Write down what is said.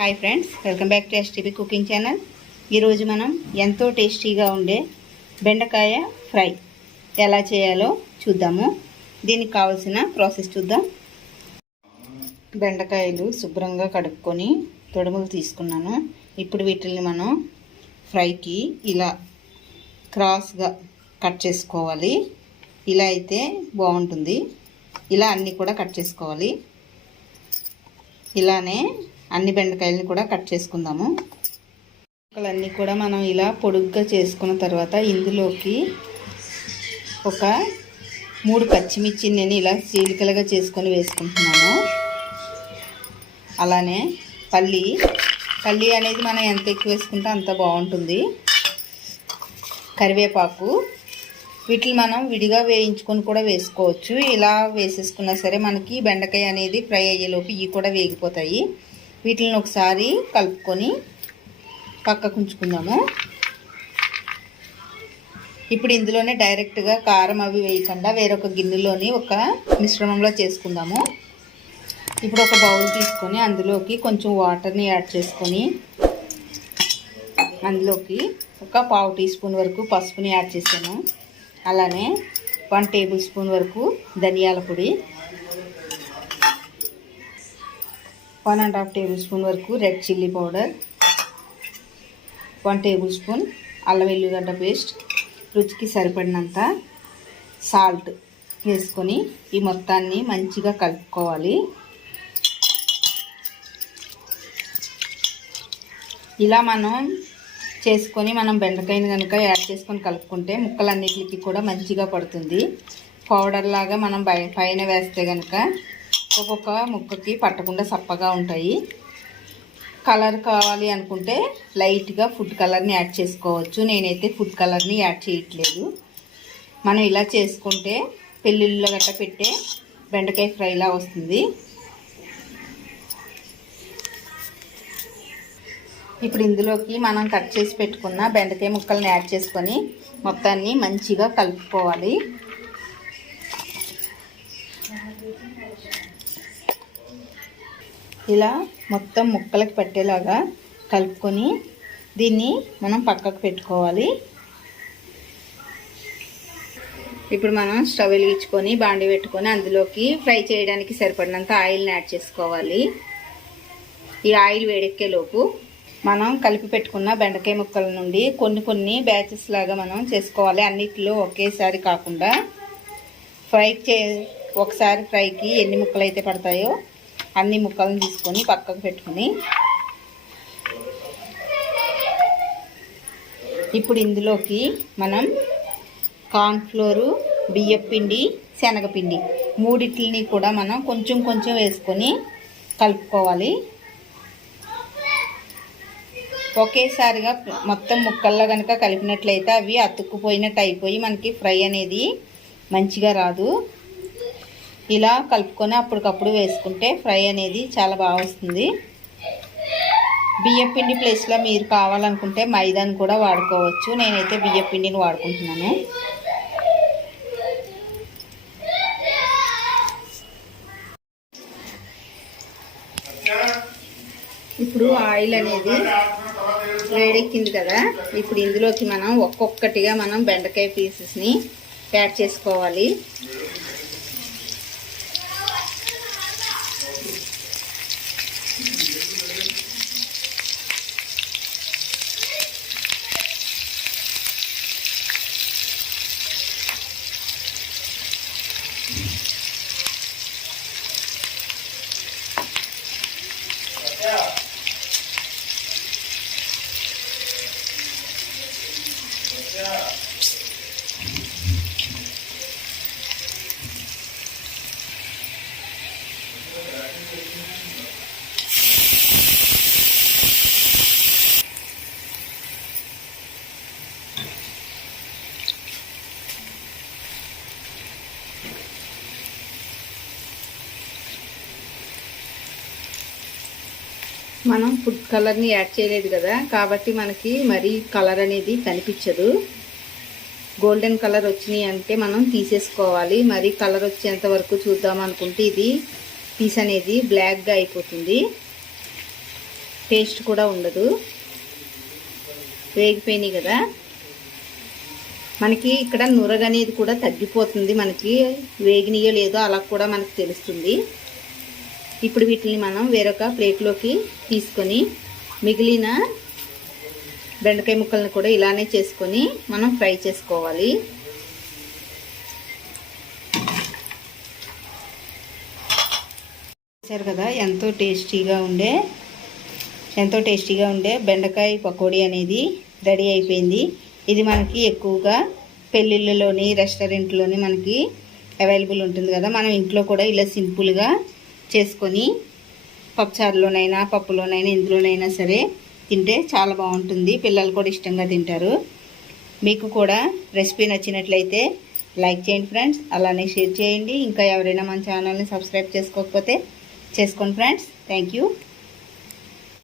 Hi friends, welcome back to STP cooking channel. ఈరోజు మనం ఎంతో టేస్టీగా ఉండే బెండకాయ ఫ్రై ఎలా చేయాలో చూద్దాము. దీనికి కావాల్సిన ప్రాసెస్ చూద్దాం. బెండకాయలు శుభ్రంగా కడుక్కొని తొడుములు తీసుకున్నాను. ఇప్పుడు వీటిని మనం ఫ్రైకి ఇలా క్రాస్గా కట్ చేసుకోవాలి. ఇలా అయితే బాగుంటుంది. ఇలా అన్నీ కూడా కట్ చేసుకోవాలి. ఇలానే అన్ని బెండకాయలని కూడా కట్ చేసుకుందాము. ముక్కలన్నీ కూడా మనం ఇలా పొడుగ్గా చేసుకున్న తర్వాత ఇందులోకి ఒక 3 పచ్చిమిర్చి నేను ఇలా చీలికలుగా చేసుకొని వేసుకుంటున్నాను. అలానే పల్లి అనేది మనం ఎంత ఎక్కువ వేసుకుంటే అంత బాగుంటుంది. కరివేపాకు, వీటిని మనం విడిగా వేయించుకొని కూడా వేసుకోవచ్చు. ఇలా వేసేసుకున్నా సరే మనకి బెండకాయ అనేది ఫ్రై అయ్యేలోపు ఇవి కూడా వేగిపోతాయి. వీటిని ఒకసారి కలుపుకొని పక్కకు ఉంచుకుందాము. ఇప్పుడు ఇందులోనే డైరెక్ట్గా కారం అవి వేయకుండా వేరొక గిన్నెలోని ఒక మిశ్రమంలో చేసుకుందాము. ఇప్పుడు ఒక బౌల్ తీసుకొని అందులోకి కొంచెం వాటర్ని యాడ్ చేసుకొని అందులోకి ఒక 1/2 టీ స్పూన్ వరకు పసుపుని యాడ్ చేసాను. అలానే 1 టేబుల్ స్పూన్ వరకు ధనియాల పొడి, 1½ టేబుల్ స్పూన్ వరకు red chilli powder, 1 table spoon అల్లం వెల్లిగడ్డ పేస్ట్, రుచికి సరిపడినంత సాల్ట్ వేసుకొని ఈ మొత్తాన్ని మంచిగా కలుపుకోవాలి. ఇలా మనం చేసుకొని మనం బెండకాయని కనుక యాడ్ చేసుకొని కలుపుకుంటే ముక్కలన్నిటికి కూడా మంచిగా పడుతుంది. పౌడర్ లాగా మనం పైన వేస్తే కనుక ఒక్కొక్క ముక్కకి పట్టకుండా సప్పగా ఉంటాయి. కలర్ కావాలి అనుకుంటే లైట్గా ఫుడ్ కలర్ని యాడ్ చేసుకోవచ్చు. నేనైతే ఫుడ్ కలర్ని యాడ్ చేయట్లేదు. మనం ఇలా చేసుకుంటే పెళ్ళిళ్ళలో గట్ట పెట్టే బెండకాయ ఫ్రైలా వస్తుంది. ఇప్పుడు ఇందులోకి మనం కట్ చేసి పెట్టుకున్న బెండకాయ ముక్కల్ని యాడ్ చేసుకొని మొత్తాన్ని మంచిగా కలుపుకోవాలి. ఇలా మొత్తం ముక్కలకి పట్టేలాగా కలుపుకొని దీన్ని మనం పక్కకు పెట్టుకోవాలి. ఇప్పుడు మనం స్టవ్ వెలిగించుకొని బాండి పెట్టుకొని అందులోకి ఫ్రై చేయడానికి సరిపడినంత ఆయిల్ని యాడ్ చేసుకోవాలి. ఈ ఆయిల్ వేడెక్కేలోపు మనం కలిపి పెట్టుకున్న బెండకాయ ముక్కల నుండి కొన్ని బ్యాచెస్ లాగా మనం చేసుకోవాలి. అన్నిటిలో ఒకేసారి కాకుండా ఒకసారి ఫ్రైకి ఎన్ని ముక్కలు అయితే పడతాయో అన్ని ముక్కలను తీసుకొని పక్కకు పెట్టుకుని ఇప్పుడు ఇందులోకి మనం కార్న్ఫ్లోరు, బియ్యపిండి, శనగపిండి మూడిటిని కూడా మనం కొంచెం వేసుకొని కలుపుకోవాలి. ఒకేసారిగా మొత్తం ముక్కల్లో కనుక కలిపినట్లయితే అవి అతుక్కుపోయినట్టు అయిపోయి మనకి ఫ్రై అనేది మంచిగా రాదు. ఇలా కలుపుకొని అప్పటికప్పుడు వేసుకుంటే ఫ్రై అనేది చాలా బాగా వస్తుంది. బియ్యపిండి ప్లేస్లో మీరు కావాలనుకుంటే మైదాని కూడా వాడుకోవచ్చు. నేనైతే బియ్యపిండిని వాడుకుంటున్నాను. ఇప్పుడు ఆయిల్ అనేది వేడెక్కింది కదా, ఇప్పుడు ఇందులోకి మనం ఒక్కొక్కటిగా మనం బెండకాయ పీసెస్ని యాడ్ చేసుకోవాలి. మనం ఫుడ్ కలర్ని యాడ్ చేయలేదు కదా, కాబట్టి మనకి మరీ కలర్ అనేది కనిపించదు. గోల్డెన్ కలర్ వచ్చినాయి అంటే మనం తీసేసుకోవాలి. మరి కలర్ వచ్చేంత వరకు చూద్దాం అనుకుంటే ఇది పీస్ అనేది బ్లాక్గా అయిపోతుంది. టేస్ట్ కూడా ఉండదు. వేగిపోయినాయి కదా, మనకి ఇక్కడ నురగనేది కూడా తగ్గిపోతుంది. మనకి వేగినాయో లేదో అలా కూడా మనకు తెలుస్తుంది. ఇప్పుడు వీటిని మనం వేరొక ప్లేట్లోకి తీసుకొని మిగిలిన బెండకాయ ముక్కలను కూడా ఇలానే చేసుకొని మనం ఫ్రై చేసుకోవాలి. చూసారు కదా ఎంతో టేస్టీగా ఉండే బెండకాయ పకోడీ అనేది రెడీ అయిపోయింది. ఇది మనకి ఎక్కువగా పెళ్ళిళ్ళలోని రెస్టారెంట్లోని మనకి అవైలబుల్ ఉంటుంది కదా. మనం ఇంట్లో కూడా ఇలా సింపుల్గా చేసుకొని పప్పుచారులోనైనా పప్పులోనైనా ఎందులోనైనా సరే తింటే చాలా బాగుంటుంది. పిల్లలు కూడా ఇష్టంగా తింటారు. మీకు కూడా రెసిపీ నచ్చినట్లయితే లైక్ చేయండి ఫ్రెండ్స్, అలానే షేర్ చేయండి. ఇంకా ఎవరైనా మన ఛానల్ని సబ్స్క్రైబ్ చేసుకోకపోతే చేసుకోండి ఫ్రెండ్స్. Thank you.